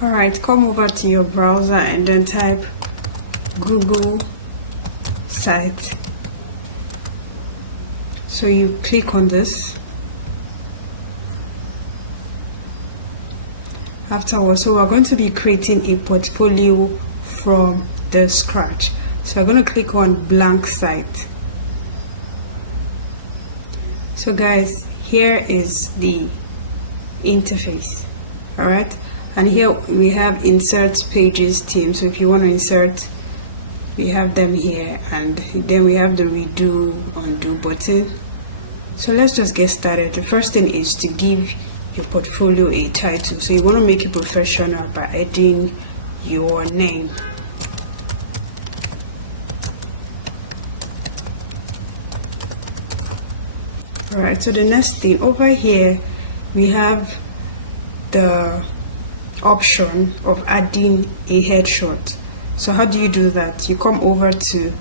Alright, come over to your browser and then type Google site. So you click on this. Afterwards, so we're going to be creating a portfolio from the scratch. So I'm going to click on blank site. So guys, here is the interface. Alright, and here we have insert pages theme. So if you want to insert, we have them here, and then we have the redo, undo button. So let's just get started. The first thing is to give your portfolio a title. So you want to make it professional by adding your name. Alright, so the next thing over here, we have the option of adding a headshot. So how do you do that? You come over to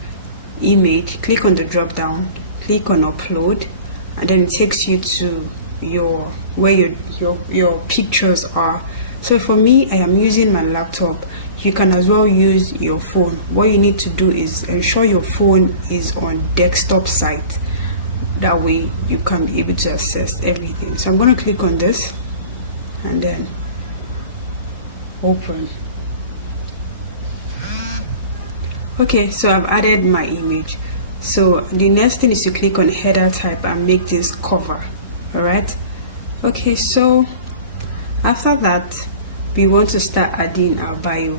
image, click on the drop down, click on upload, and then it takes you to where your pictures are. So for me, I am using my laptop. You can as well use your phone. What you need to do is ensure your phone is on desktop site. That way you can be able to access everything. So I'm going to click on this and then open. Okay, so I've added my image. So the next thing is to click on header type and make this cover. Alright, okay, so after that we want to start adding our bio.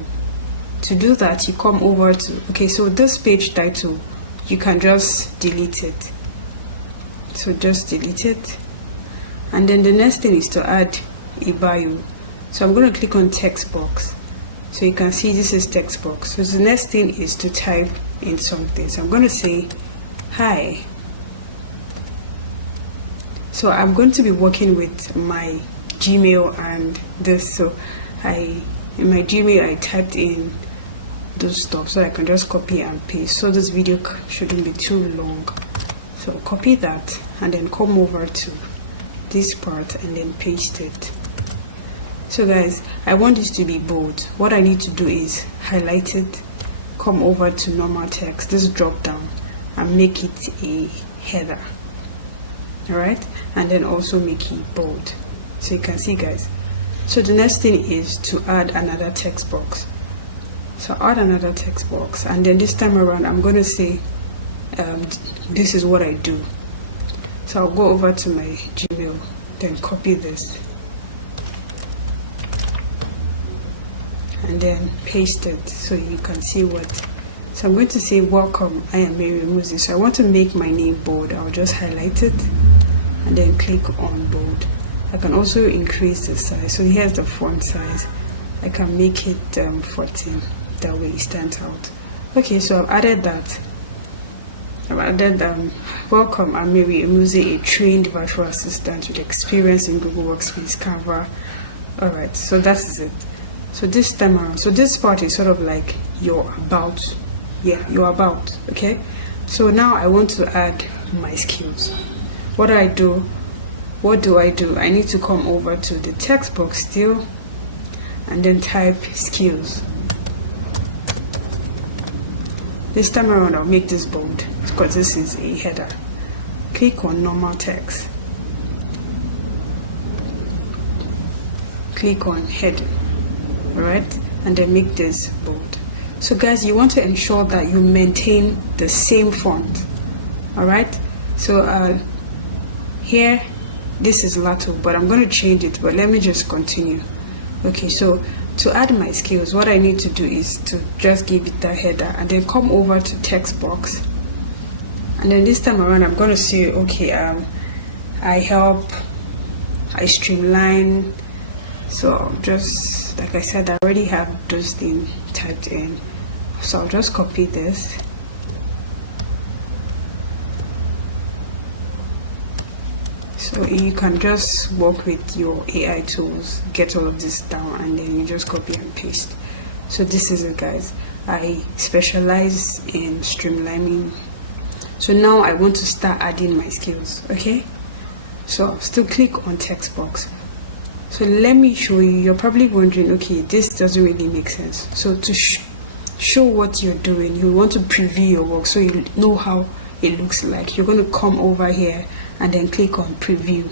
To do that, you come over to, okay, so this page title, you can just delete it. So just delete it, and then the next thing is to add a bio. So I'm going to click on text box. So you can see this is text box. So the next thing is to type in something. So I'm going to say hi. So I'm going to be working with my Gmail and this. So in my Gmail I typed in those stuff, so I can just copy and paste. So this video shouldn't be too long. So copy that and then come over to this part and then paste it. So guys, I want this to be bold. What I need to do is highlight it, come over to normal text, this drop down, and make it a header. Alright, and then also make it bold. So you can see guys. So the next thing is to add another text box. So add another text box, and then this time around I'm going to say this is what I do. So I'll go over to my Gmail, then copy this and then paste it so you can see what. So I'm going to say welcome, I am Mary Muzi. So I want to make my name bold. I'll just highlight it and then click on bold. I can also increase the size. So here's the font size. I can make it 14. That way it stands out. Okay, so I've added that. I've added welcome, I'm Mary Muzi, a trained virtual assistant with experience in Google Workspace, Canva. Alright, so that's it. So this time around, so this part is sort of like your about. Yeah, your about. Okay, so now I want to add my skills. What do I do? I need to come over to the text box still and then type skills. This time around I'll make this bold because this is a header. Click on normal text, click on heading, alright, and then make this bold. So guys, you want to ensure that you maintain the same font. Alright, so here this is Lato, but I'm going to change it, but let me just continue. Okay, so to add my skills, what I need to do is to just give it a header and then come over to text box, and then this time around I'm going to say okay, I help, I streamline. So just like I said, I already have those things typed in, so I'll just copy this. So you can just work with your AI tools, get all of this down, and then you just copy and paste. So this is it guys. I specialize in streamlining. So now I want to start adding my skills. Okay, so I'll still click on text box, So let me show you. You're probably wondering, okay, this doesn't really make sense. So to show what you're doing, you want to preview your work so you know how it looks like. You're going to come over here and then click on preview.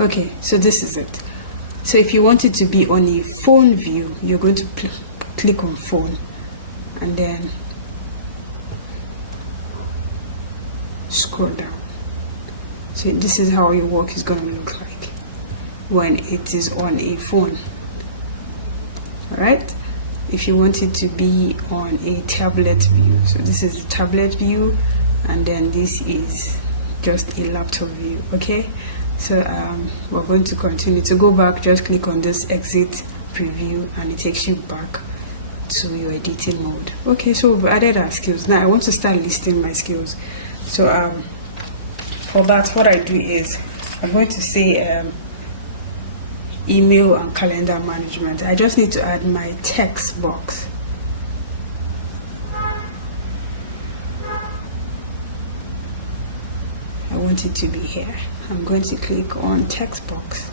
Okay, so this is it. So if you want it to be on a phone view, you're going to click on phone and then scroll down. So this is how your work is going to look like when it is on a phone. Alright, if you want it to be on a tablet view, so this is the tablet view, and then this is just a laptop view. Okay, so we're going to continue. To go back, just click on this exit preview and it takes you back to your editing mode. Okay, so we've added our skills. Now I want to start listing my skills. So for that, what I do is I'm going to say email and calendar management. I just need to add my text box. I want it to be here. I'm going to click on text box.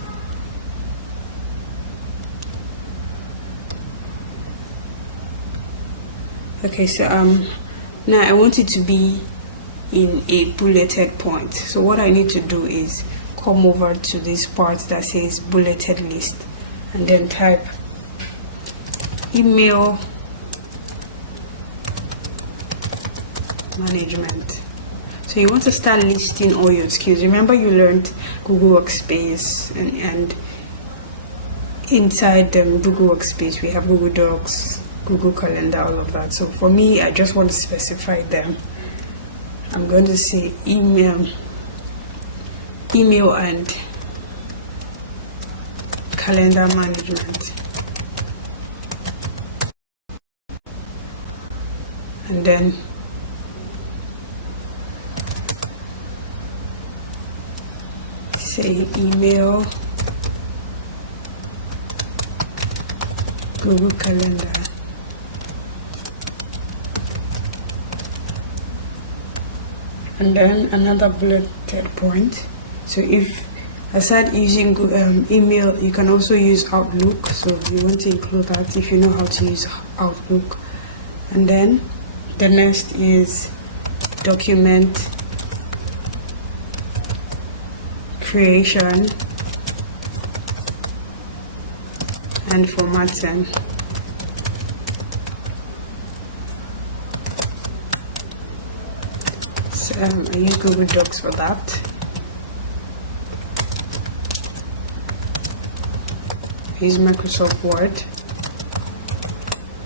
Okay, so now I want it to be in a bulleted point. So what I need to do is come over to this part that says bulleted list and then type email management. So you want to start listing all your skills. Remember, you learned Google Workspace, and inside Google Workspace we have Google Docs, Google Calendar, all of that. So for me, I just want to specify them. I'm going to say email and calendar management, and then say email, Google Calendar, and then another bulleted point. So if aside using email, you can also use Outlook. So you want to include that if you know how to use Outlook. And then the next is document creation and formatting. So I use Google Docs for that. I use Microsoft Word.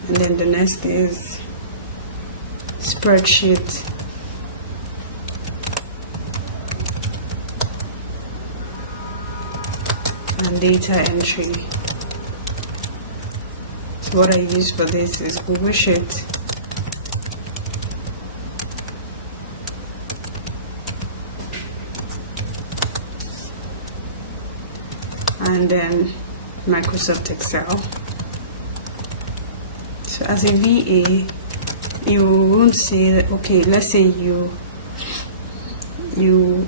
And then the next is spreadsheet. And data entry. So what I use for this is Google Sheet. And then Microsoft Excel. So as a VA, you won't say that, okay, let's say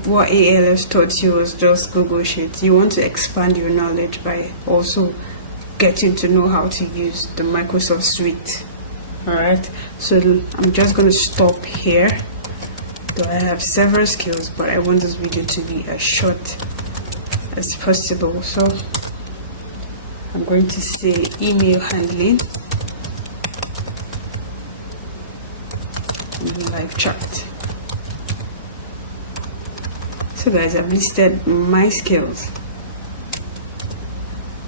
what ALX taught you was just Google Sheets. You want to expand your knowledge by also getting to know how to use the Microsoft Suite. Alright, so I'm just going to stop here, though I have several skills, but I want this video to be as short as possible. So I'm going to say email handling and live chat. So guys, I've listed my skills.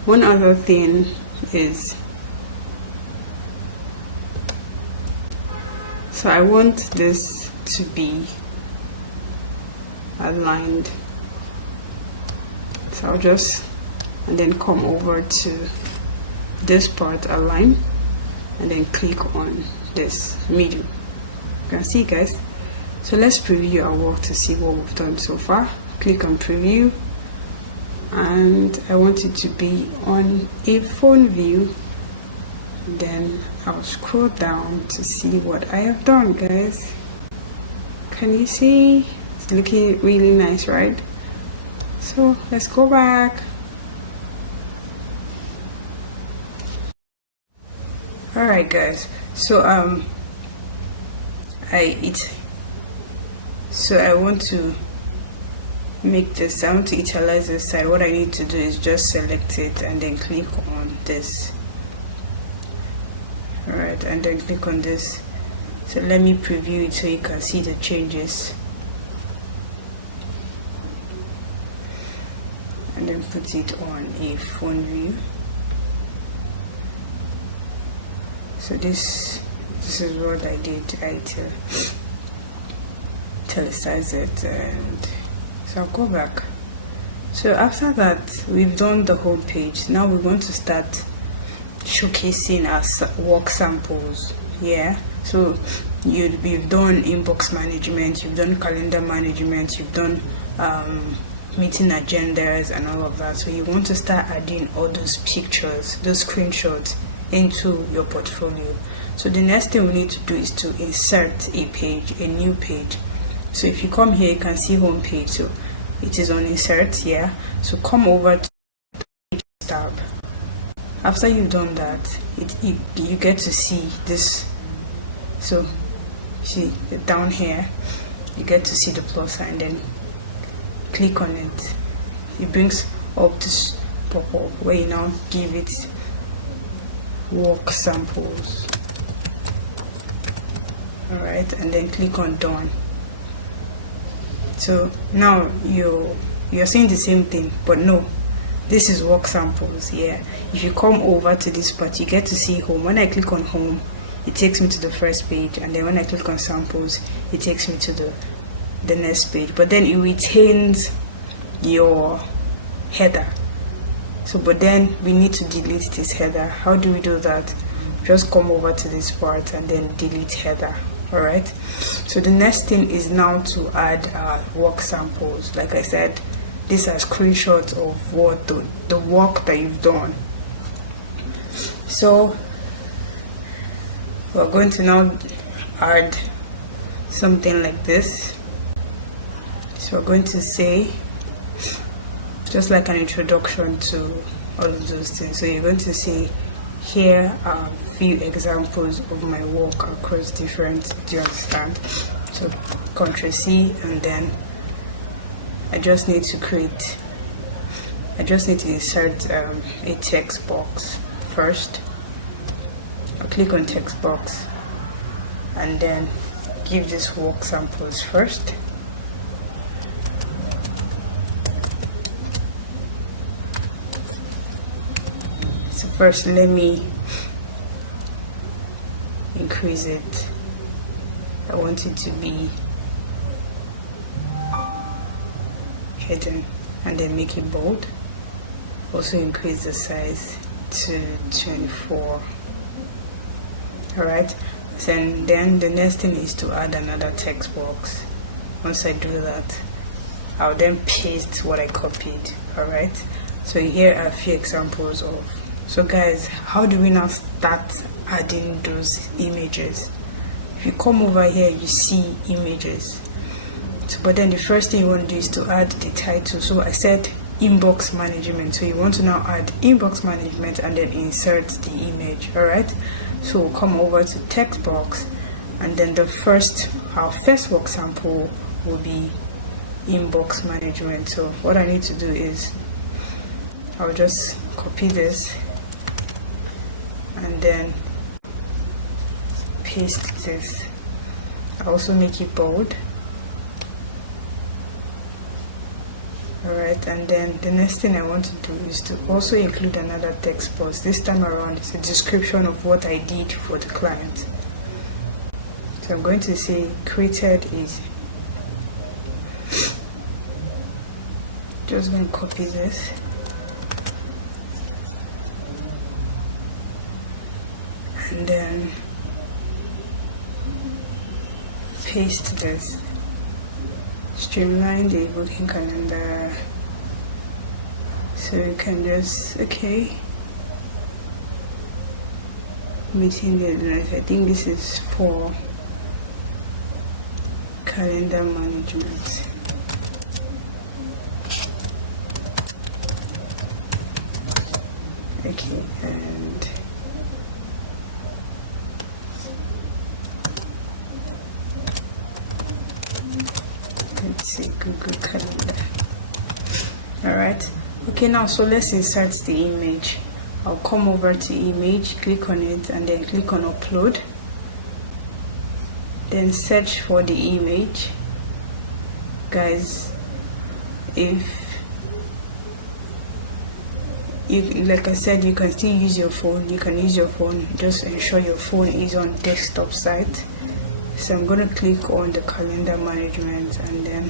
One other thing is, so I want this to be aligned. So I'll just, and then come over to this part, align, and then click on this medium. You can see, guys. So let's preview our work to see what we've done so far. Click on preview, and I want it to be on a phone view. Then I'll scroll down to see what I have done, guys. Can you see? It's looking really nice, right? So let's go back. Alright guys, so I want to make this, I want to italize this side. What I need to do is just select it and then click on this. Alright, and then click on this. So let me preview it so you can see the changes. And then put it on a phone view. So this is what I did. I italicize it, and so I'll go back. So after that, we've done the home page. Now we want to start showcasing our work samples. Yeah, so you've done inbox management, you've done calendar management, you've done meeting agendas and all of that. So you want to start adding all those pictures, those screenshots into your portfolio. So the next thing we need to do is to insert a page, a new page. So if you come here, you can see home page. So it is on insert. Yeah, so come over to the page tab. After you've done that, you get to see this. So see down here, you get to see the plus sign, then click on it. It brings up this pop-up where you now give it work samples. Alright, and then click on done. So now you're seeing the same thing, but no, this is work samples. Yeah, if you come over to this part, you get to see home. When I click on home, it takes me to the first page, and then when I click on samples, it takes me to the next page, but then it retains your header. So but then we need to delete this header. How do we do that? Just come over to this part and then delete header. All right, so the next thing is now to add work samples. Like I said, these are screenshots of what the work that you've done. So we're going to now add something like this. So we're going to say, just like an introduction to all of those things. So you're going to say, here are a few examples of my work across different, do you understand? So Ctrl C, and then I just need to insert a text box first. I'll click on text box and then give this work samples first. So first let me increase it. I want it to be hidden, and then make it bold. Also increase the size to 24. Alright, and then the next thing is to add another text box. Once I do that, I'll then paste what I copied. Alright, so here are a few examples of. So guys, how do we now start adding those images? If you come over here, you see images. So, but then the first thing you want to do is to add the title. So I said inbox management, so you want to now add inbox management and then insert the image. All right, so we'll come over to text box, and then our first work sample will be inbox management. So what I need to do is I'll just copy this and then paste this. I also make it bold. Alright, and then the next thing I want to do is to also include another text box. This time around, it's a description of what I did for the client. So I'm going to say created is, just going to copy this and then paste this. Streamline the booking calendar, so you can just meeting deadlines. I think this is for calendar management. Okay, and let's see, Google Calendar. All right. Okay, now so let's insert the image. I'll come over to image, click on it, and then click on upload. Then search for the image. Guys, if you, like I said, you can still use your phone. You can use your phone. Just ensure your phone is on desktop side. So I'm going to click on the calendar management, and then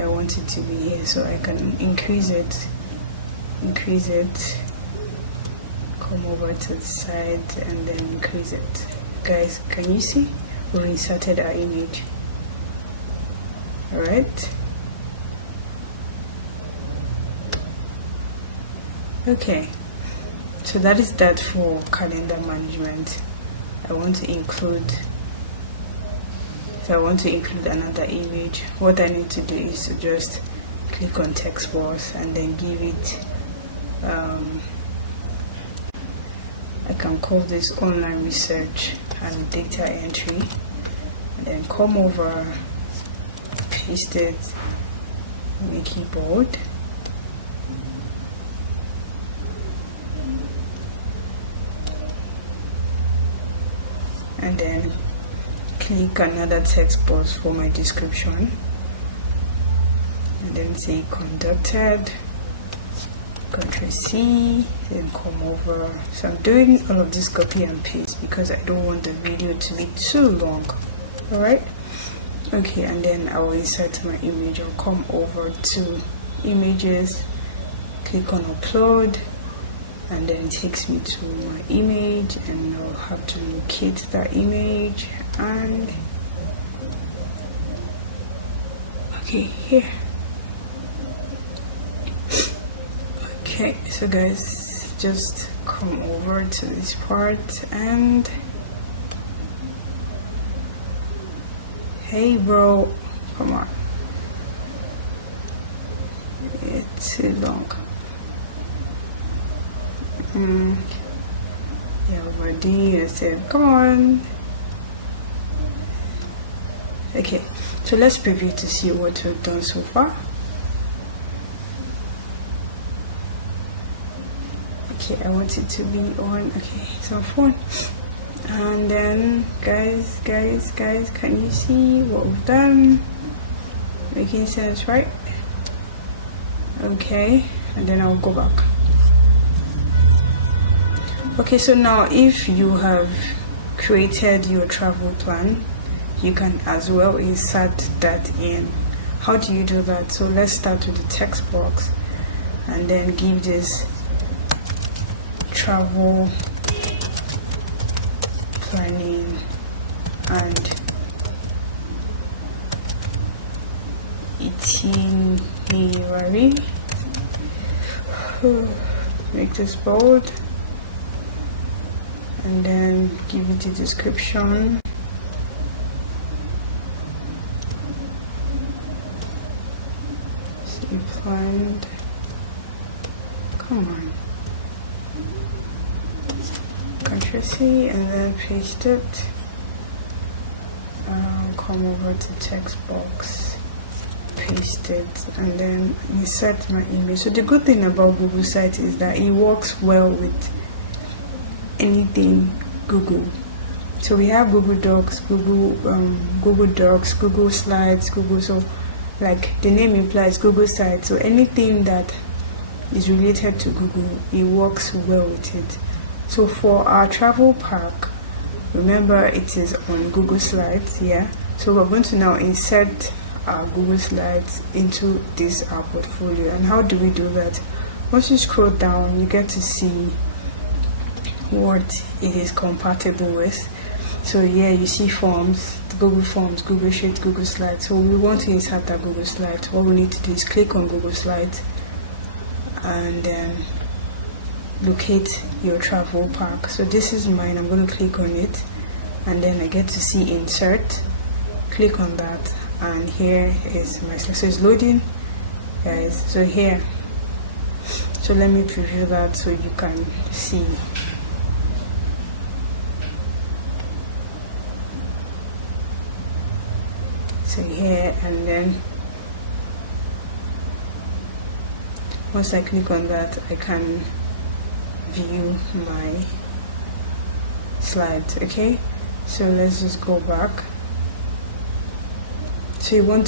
I want it to be here, so I can increase it, come over to the side and then increase it. Guys, can you see? We inserted our image. All right. Okay, so that is that for calendar management. I want to include another image. What I need to do is to just click on text box and then give it I can call this online research and data entry, and then come over, paste it on the keyboard, and then click another text box for my description, and then say conducted, Ctrl C, then come over. So I'm doing all of this copy and paste because I don't want the video to be too long. All right. Okay, and then I will insert my image. I'll come over to images, click on upload, and then it takes me to my image, and I'll have to locate that image, and okay, here. Okay, so guys, just come over to this part, and hey bro, come on, it's too long. Yeah, already I said, come on. Okay, so let's preview to see what we've done so far. Okay, I want it to be on. Okay, so phone, and then guys, can you see what we've done? Making sense, right? Okay, and then I'll go back. Okay, so now if you have created your travel plan, you can as well insert that in. How do you do that? So let's start with the text box, and then give this travel planning and itinerary. Make this bold, and then give it a description. See planned. Come on. Ctrl C and then paste it. Come over to text box, paste it, and then insert my image. So the good thing about Google Sites is that it works well with anything Google. So we have Google Docs, Google Docs, Google Slides, Google. So like the name implies, Google Sites. So anything that is related to Google, it works well with it. So for our travel pack, remember it is on Google Slides, yeah. So we're going to now insert our Google Slides into this our portfolio. And how do we do that? Once you scroll down, you get to see what it is compatible with. So yeah, you see forms, Google Forms, Google Sheets, Google Slides. So we want to insert our Google Slides. What we need to do is click on Google Slides and then locate your travel pack. So this is mine. I'm going to click on it, and then I get to see insert. Click on that, and here is my slide. So it's loading, guys. So here, so let me preview that so you can see. So here, and then once I click on that, I can view my slides. Okay, so let's just go back. So you want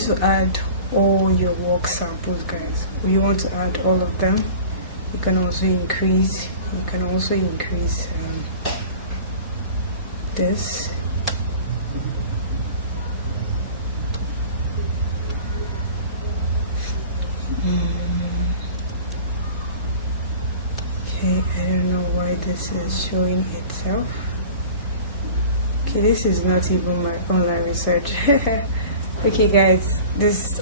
to add all your work samples, guys. You want to add all of them. You can also increase this. Okay, I don't know why this is showing itself. Okay, this is not even my online research. Okay, guys,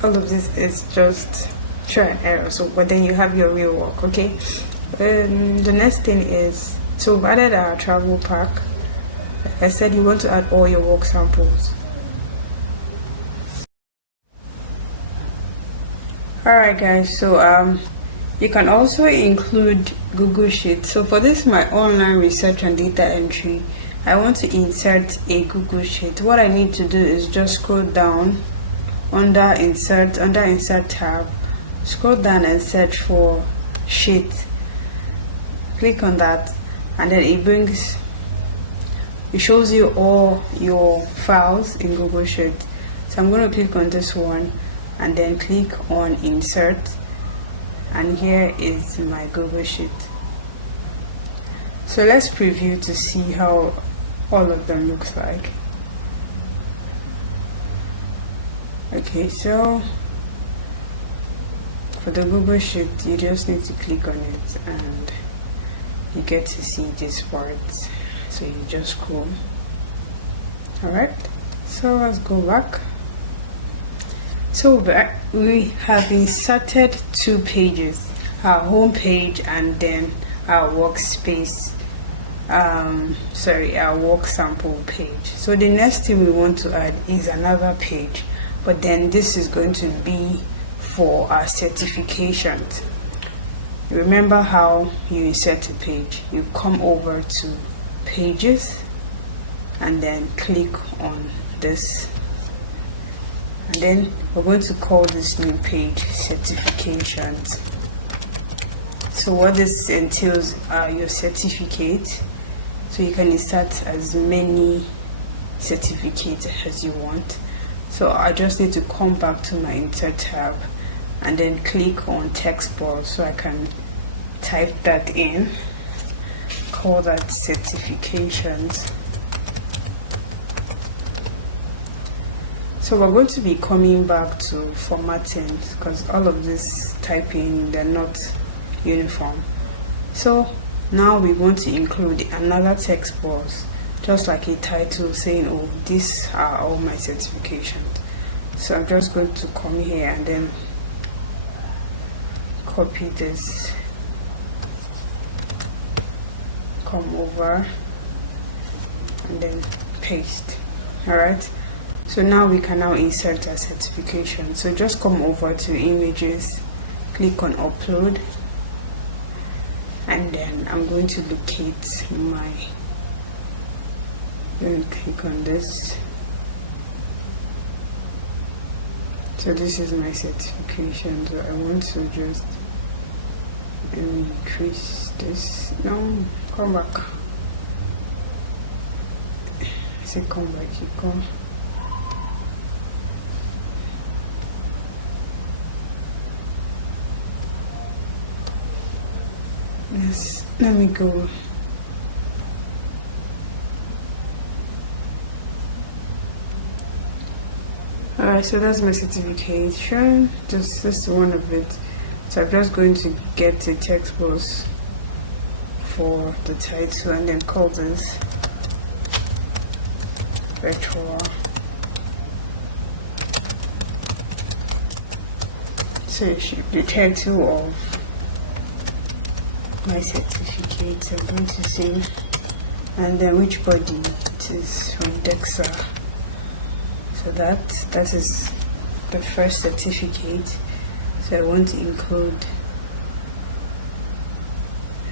all of this is just trial and error. So, but then you have your real work. Okay. The next thing is, so we've added our travel pack. Like I said, you want to add all your work samples. Alright, guys. So you can also include Google Sheets. So for this, my online research and data entry, I want to insert a Google Sheet. What I need to do is just scroll down under insert tab, scroll down and search for sheet. Click on that, and then it shows you all your files in Google Sheet. So I'm going to click on this one and then click on insert, and here is my Google Sheet. So let's preview to see how all of them looks like. Okay, so for the Google Sheet, you just need to click on it and you get to see this part. So you just scroll. Alright, so let's go back. So we have inserted 2 pages, our home page and then our workspace, our work sample page. So the next thing we want to add is another page, but then this is going to be for our certifications. Remember how you insert a page? You come over to pages and then click on this, and then we're going to call this new page certifications. So what this entails are your certificates. So you can insert as many certificates as you want. So I just need to come back to my insert tab and then click on text bar so I can type that in, call that certifications. So we're going to be coming back to formatting because all of this typing, they're not uniform. So now we want to include another text box, just like a title saying, oh, these are all my certifications. So I'm just going to come here and then copy this, come over and then paste. Alright, so now we can now insert our certification. So just come over to images, click on upload, and then I'm going to locate my, then click on this. So this is my certification. So I want to just increase this. No, come back. Say come back, you come. Yes, let me go. Alright, so that's my certification. Just this is one of it. So I'm just going to get a text box for the title and then call this virtual. So it should be the title of my certificate. I'm going to say, and then which body it is from DEXA. So that is the first certificate. So I want to include,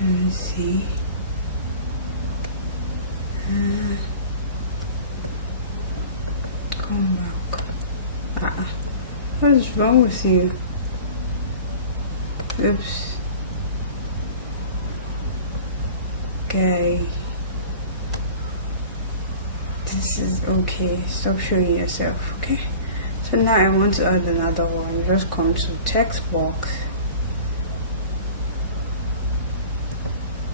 let me see, come back. What is wrong with you? Oops. Okay. This is okay. Stop showing yourself, okay? So now I want to add another one. Just come to text box.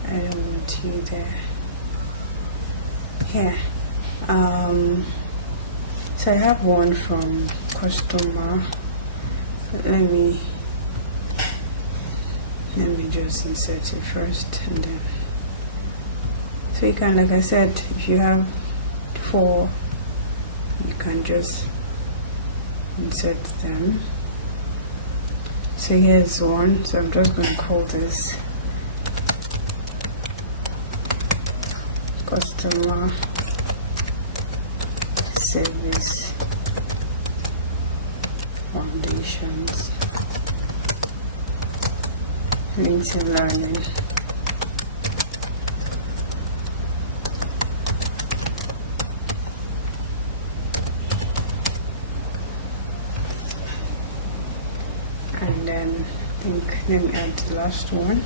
I don't want you there. Here. So I have one from customer. Let me just insert it first, and then so you can, like I said, if you have 4, you can just insert them. So here's one, so I'm just going to call this customer service foundations LinkedIn learning. And then I think let me add the last one.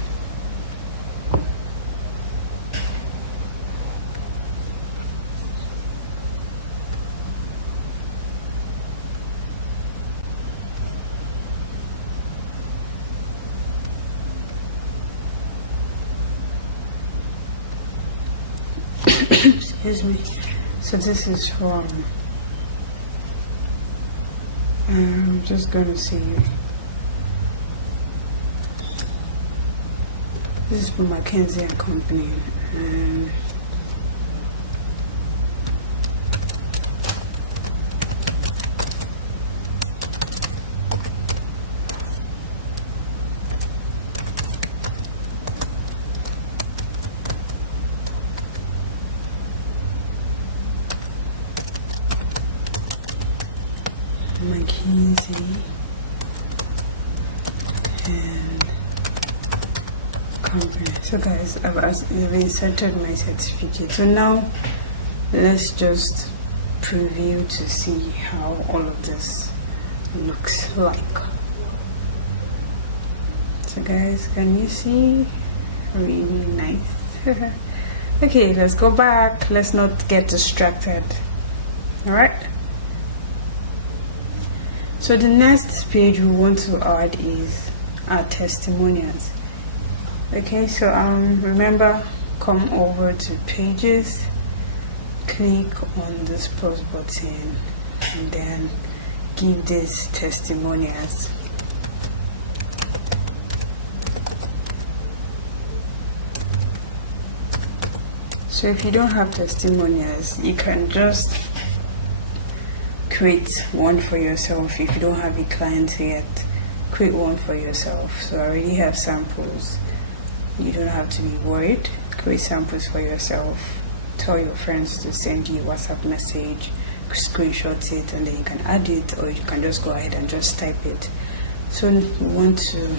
Excuse me. So this is from, I'm just going to see. This is from Mackenzie and Company. McKinsey and Company. So guys, I've inserted my certificate. So now let's just preview to see how all of this looks like. So guys, can you see? Really nice. Okay, let's go back. Let's not get distracted. All right. So the next page we want to add is our testimonials. Okay, so remember, come over to pages, click on this plus button, and then give this testimonials. So if you don't have testimonials, you can just create one for yourself. If you don't have a client yet, create one for yourself. So I already have samples. You don't have to be worried. Create samples for yourself. Tell your friends to send you a WhatsApp message, screenshot it, and then you can add it, or you can just go ahead and just type it. So you want to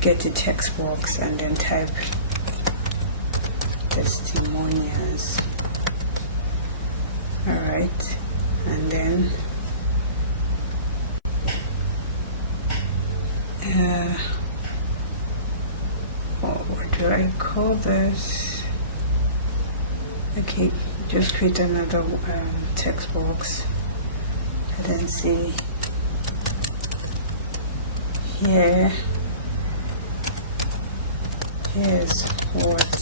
get the text box and then type testimonials. Alright, and then what do I call this? Okay, just create another text box and then say here's what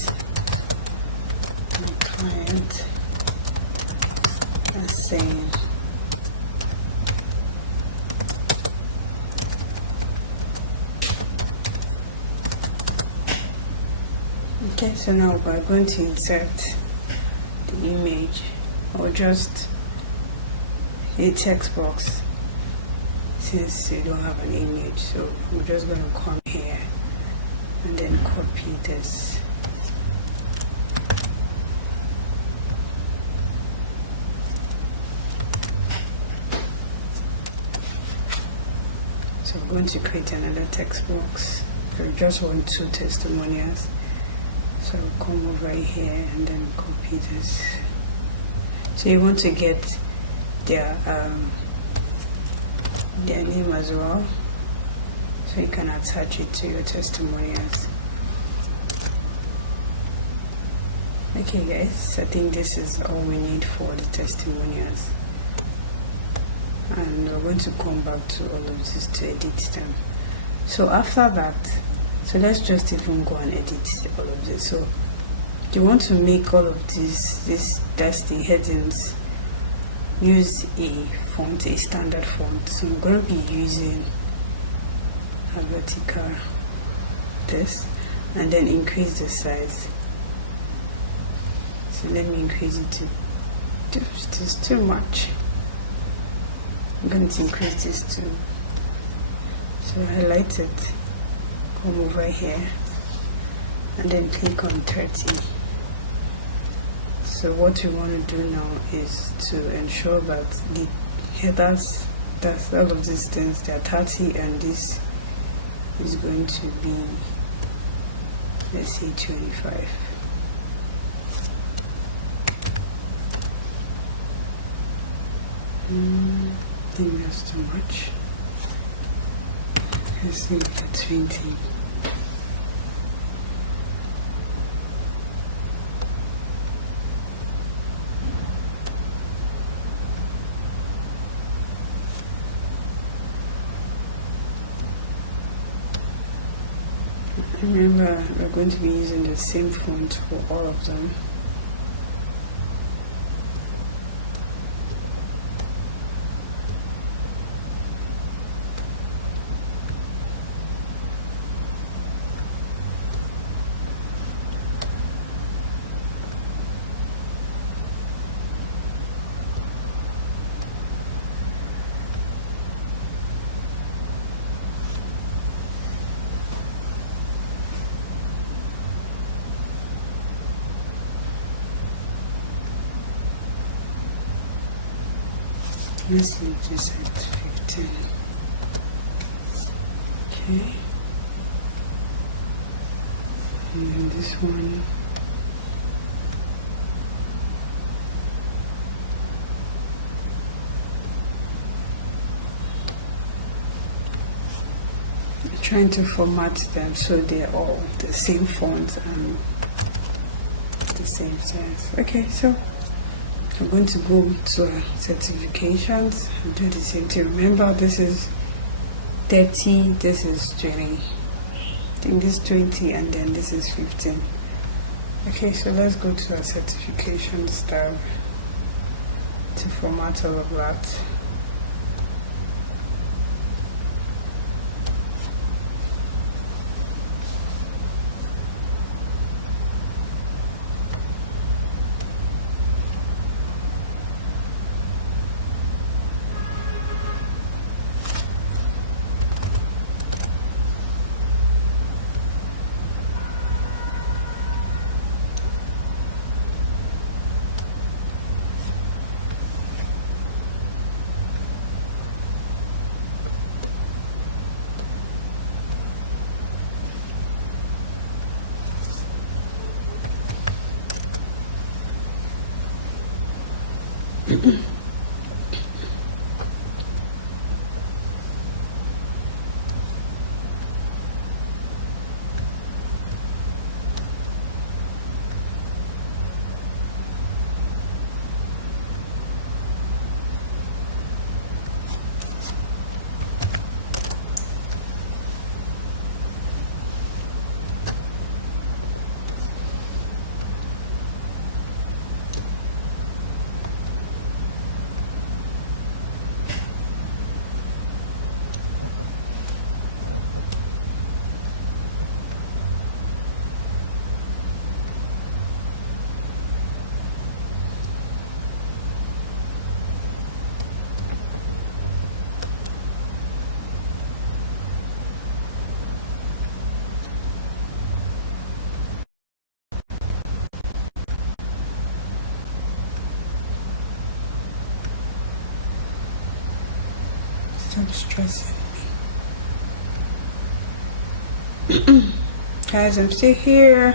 my client is saying. Okay, so now we're going to insert the image, or just a text box, since you don't have an image. So we're just going to come here and then copy this. So we're going to create another text box. So we just want 2 testimonials. So I'll come over here and then copy this. So you want to get their name as well, so you can attach it to your testimonials. Okay guys, I think this is all we need for the testimonials, and we're going to come back to all of this to edit them. So after that, so let's just even go and edit all of this. So you want to make all of that's the headings, use a font, a standard font. So I'm going to be using a vertical this, and then increase the size. So let me increase it to, this is too much. I'm going to increase this to, so highlight it, come over here, and then click on 30. So what we want to do now is to ensure that the headers, that's all of these things, they are 30, and this is going to be, let's say 25. I think that's too much. Let's make it 20. Remember, we're going to be using the same font for all of them. Let's leave this at 15. Okay. And then this one. I'm trying to format them so they're all the same font and the same size. Okay, so I'm going to go to certifications and do the same thing. Remember, this is 30, this is 20. I think this is 20, and then this is 15. Okay, so let's go to our certifications tab to format all of that. Stop stressing me. Guys, I'm still here.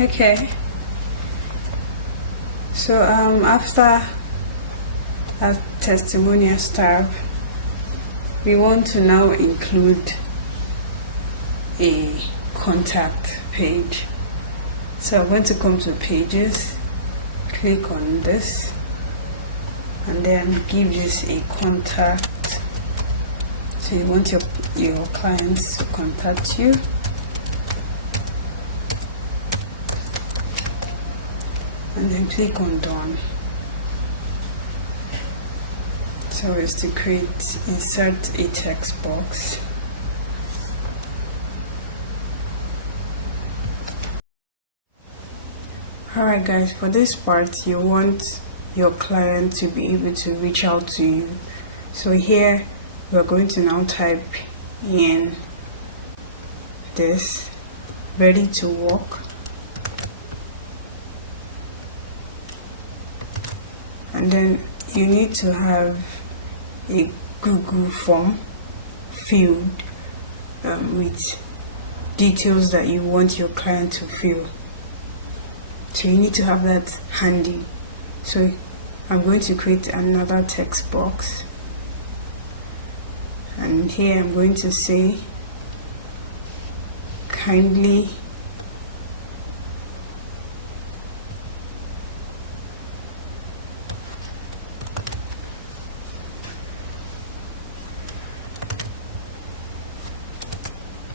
Okay, so after a testimonial tab, we want to now include a contact page. So I'm going to come to pages, click on this, and then give this a contact. So you want your clients to contact you. And then click on done. So it's to insert a text box. Alright guys, for this part you want your client to be able to reach out to you. So here we're going to now type in this, ready to work. And then you need to have a Google form filled with details that you want your client to fill. So you need to have that handy. So I'm going to create another text box, and here I'm going to say kindly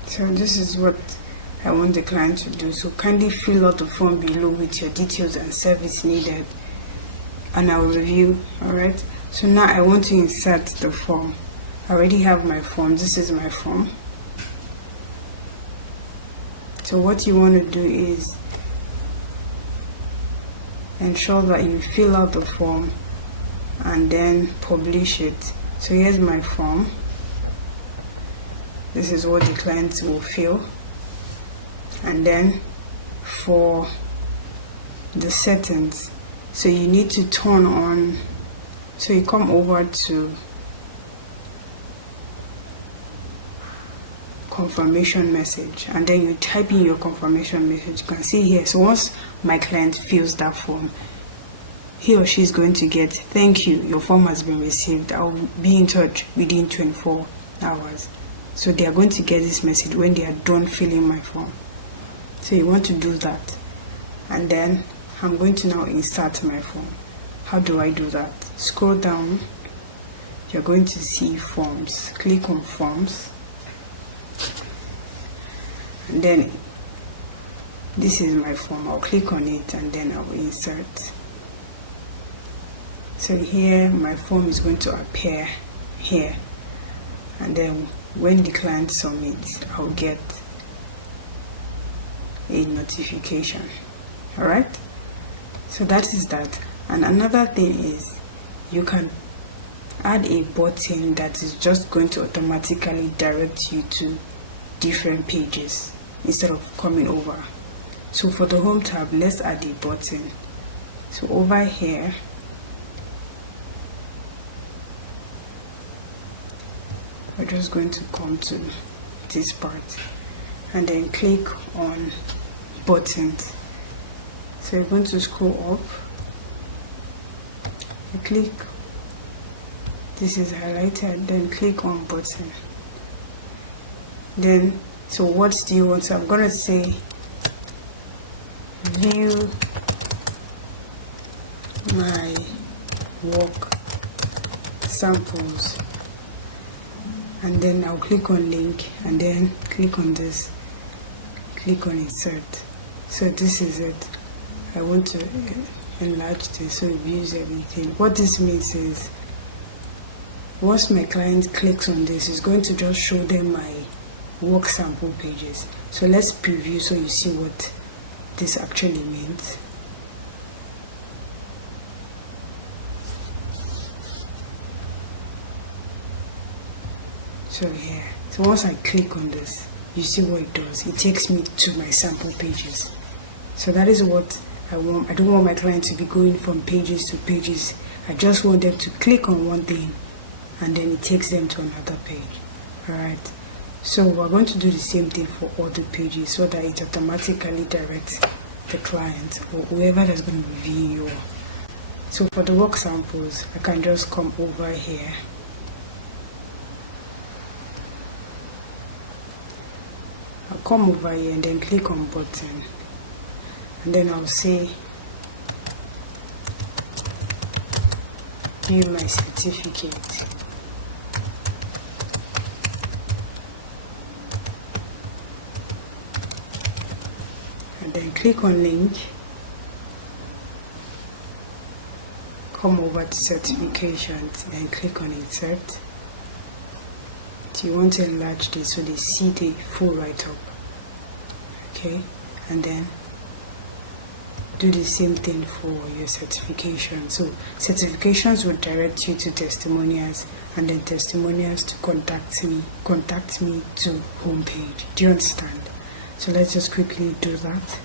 So this is what I want the client to do. So kindly fill out the form below with your details and service needed, and I will review. Alright, so now I want to insert the form. I already have my form. This is my form. So what you want to do is ensure that you fill out the form and then publish it. So here's my form. This is what the client will fill. And then for the settings, so you need to turn on, so you come over to confirmation message, and then you type in your confirmation message. You can see here, so once my client fills that form, he or she is going to get, thank you, your form has been received, I'll be in touch within 24 hours. So they are going to get this message when they are done filling my form. So you want to do that. And then I'm going to now insert my form. How do I do that? Scroll down. You're going to see forms. Click on forms. And then this is my form. I'll click on it and then I'll insert. So here my form is going to appear here. And then when the client submits, I'll get a notification. Alright, so that is that. And another thing is you can add a button that is just going to automatically direct you to different pages instead of coming over. So for the home tab, let's add a button. So over here, we're just going to come to this part and then click on buttons. So you're going to scroll up, you click, this is highlighted, then click on button. Then, so what do you want? So I'm going to say view my work samples, and then I'll click on link and then click on this, click on insert. So this is it. I want to enlarge this so it views everything. What this means is once my client clicks on this, it's going to just show them my work sample pages. So let's preview so you see what this actually means. So here, so once I click on this, you see what it does. It takes me to my sample pages. So that is what I want. I don't want my client to be going from pages to pages. I just want them to click on one thing and then it takes them to another page. Alright, so we're going to do the same thing for all the pages so that it automatically directs the client or whoever that's going to be viewing your. So for the work samples, I can just come over here. I'll come over here and then click on button, and then I'll say view my certificate. And then click on link, come over to certifications and click on insert. So you want to enlarge this so they see the full write-up. Okay, and then do the same thing for your certification. So certifications will direct you to testimonials, and then testimonials to contact me to homepage. Do you understand? So let's just quickly do that.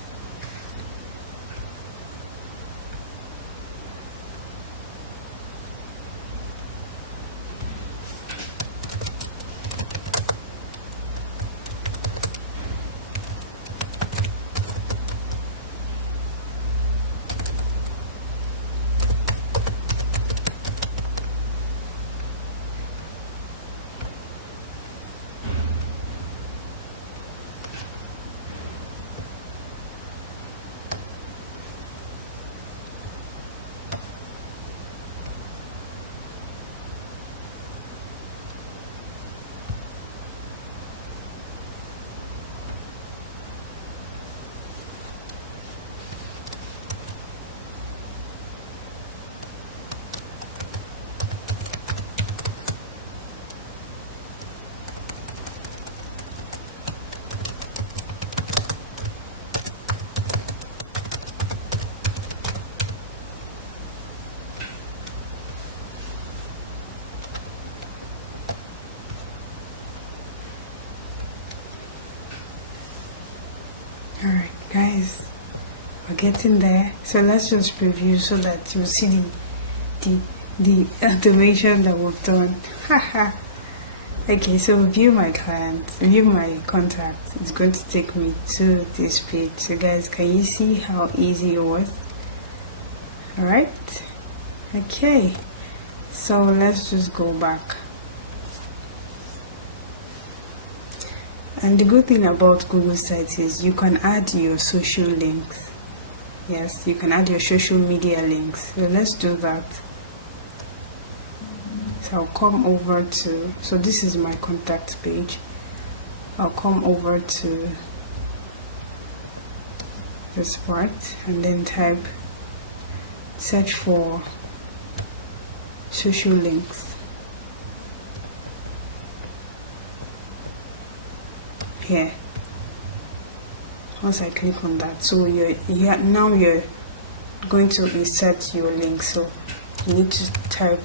Alright guys, we're getting there. So let's just preview so that you see the automation that we've done. Okay, so view my client, view my contact. It's going to take me to this page. So guys, can you see how easy it was? Alright, okay, so let's just go back. And the good thing about Google Sites is you can add your social links. Yes, you can add your social media links. So let's do that. So I'll come over to, so this is my contact page. I'll come over to this part and then type, search for social links. Here, once I click on that, so now you're going to insert your link, so you need to type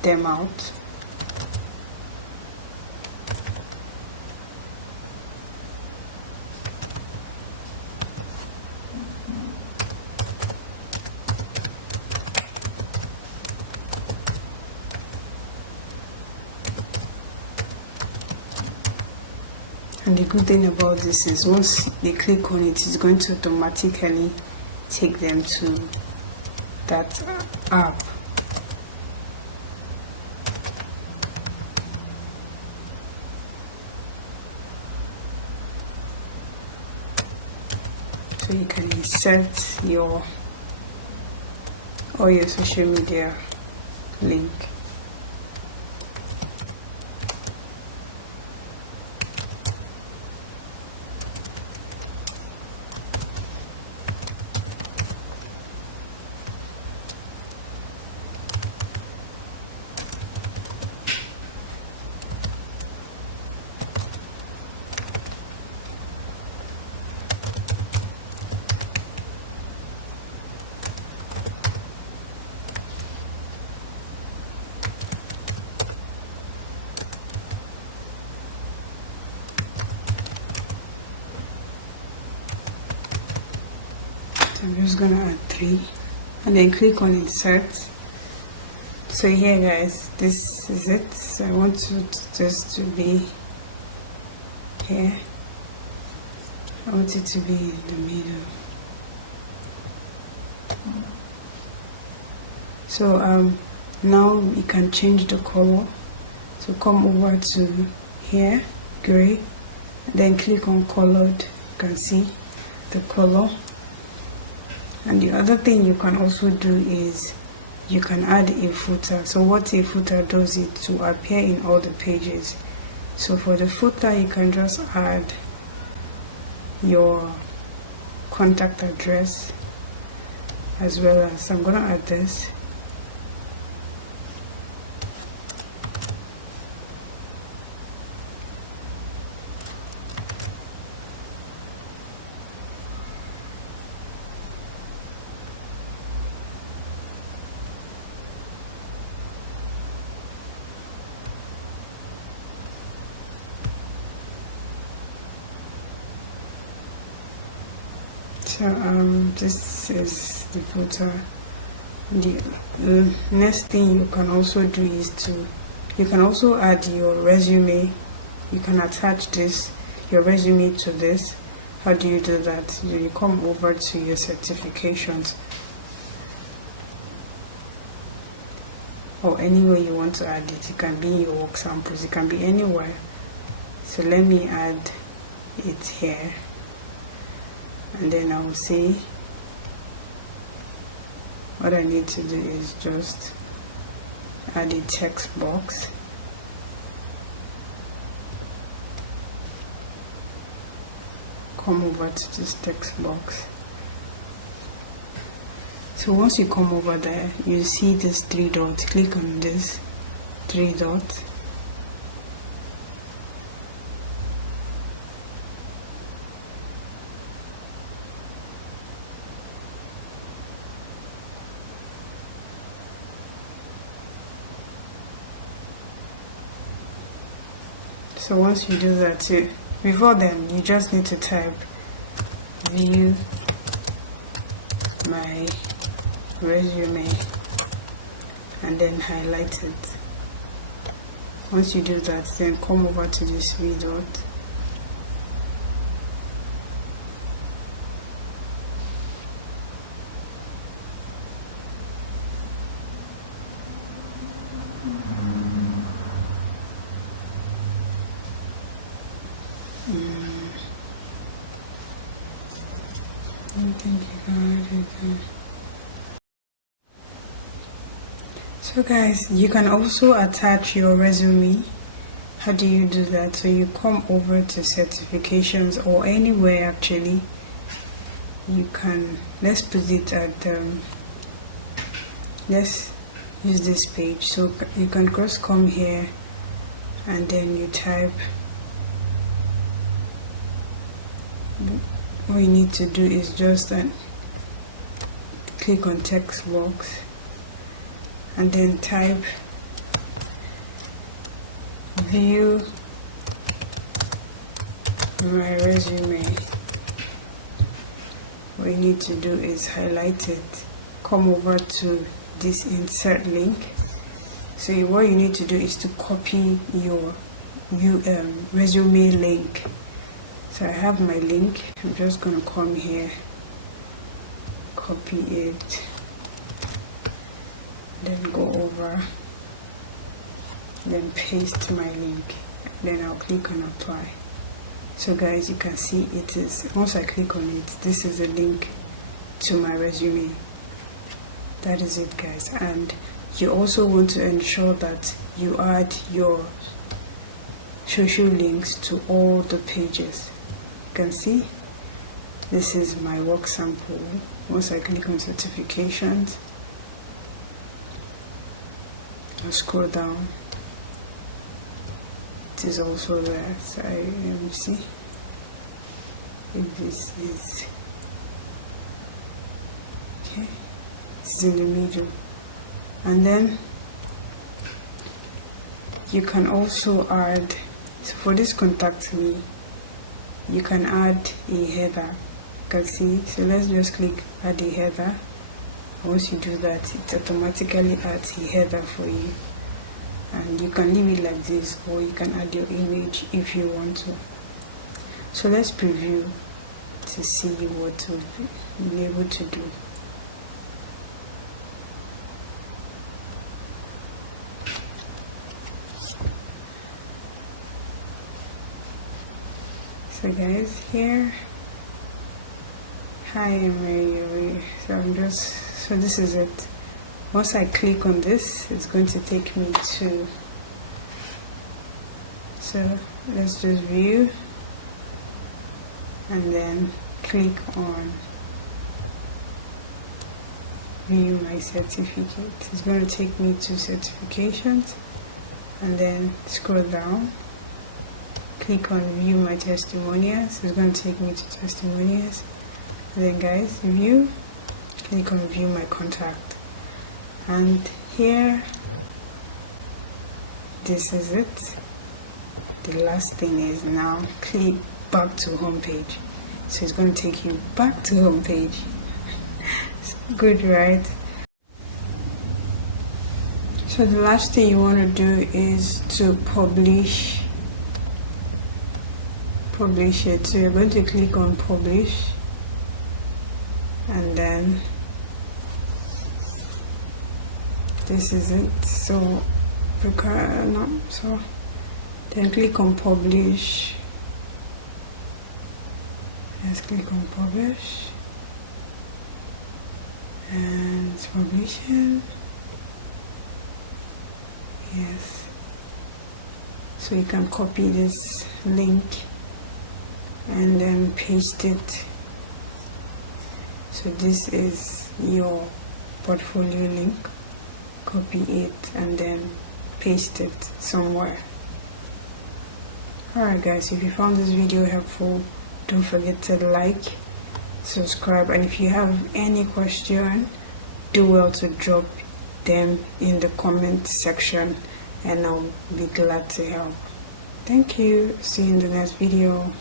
them out. And the good thing about this is once they click on it, it's going to automatically take them to that app. So you can insert all your social media link. So I'm just gonna add 3 and then click on insert. So here guys, this is it. So I want just to be here. I want it to be in the middle. So now you can change the color. So come over to here, gray, then click on colored. You can see the color. And the other thing you can also do is you can add a footer. So what a footer does is to appear in all the pages. So for the footer, you can just add your contact address, as well as I'm gonna add this. So this is the footer. The next thing you can also do is you can also add your resume. You can attach your resume to this. How do you do that? You come over to your certifications, or anywhere you want to add it. It can be in your work samples, it can be anywhere. So let me add it here. And then I will say what I need to do is just add a text box. Come over to this text box. So once you come over there, you see this 3 dots. Click on this 3 dots. So once you do that, before then you just need to type view my resume and then highlight it. Once you do that, then come over to this 3 dot. So guys, you can also attach your resume. How do you do that? So you come over to certifications, or anywhere actually. You can, let's put it at let's use this page. So you can just come here and then you type. All you need to do is just click on text box and then type view my resume. What you need to do is highlight it, come over to this insert link. So what you need to do is to copy your resume link. So I have my link. I'm just going to come here, copy it, then go over, then paste my link, then I'll click on apply. So guys, you can see it is, once I click on it, this is a link to my resume. That is it guys. And you also want to ensure that you add your social links to all the pages. You can see this is my work sample. Once I click on certifications, I'll scroll down. It is also there. So let me see if this is okay. It's in the middle. And then you can also add, so for this contact me, you can add a header. can see. So let's just click add the header. Once you do that, it automatically adds a header for you, and you can leave it like this, or you can add your image if you want to. So let's preview to see what we'll be able to do. So guys, here, hi Mary. So this is it. Once I click on this, it's going to take me to, so let's just view and then click on view my certificate. It's going to take me to certifications, and then scroll down, click on view my testimonials. It's going to take me to testimonials, and then guys, view, click on view my contact, and here, this is it. The last thing is now click back to home page. So it's going to take you back to home page. Good, right? So the last thing you want to do is to publish it. So you're going to click on publish, and then this is it. So then click on publish. Let's click on publish, and it's publishing. Yes. So you can copy this link and then paste it. So this is your portfolio link. Copy it and then paste it somewhere. Alright guys, if you found this video helpful, don't forget to like, subscribe, and if you have any question, do well to drop them in the comment section and I'll be glad to help. Thank you. See you in the next video.